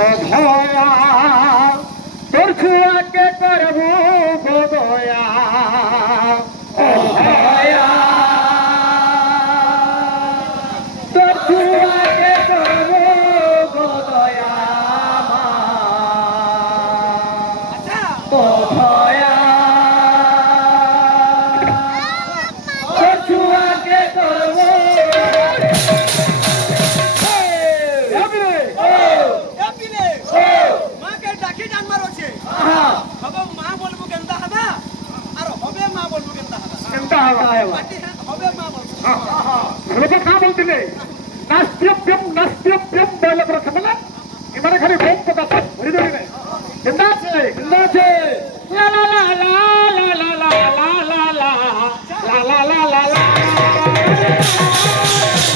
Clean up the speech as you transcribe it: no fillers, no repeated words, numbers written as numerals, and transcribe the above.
অভয়া তোর ছুয়াকে করবো গোদয়া অভয়া তোর ছুয়াকে করবো গোদয়া অভয়া তোর ছুয়াকে করবো মা বলবো কেনতা হাবা আর হবে মা বলবো কেনতা হাবা কেনতা হাবা পাটি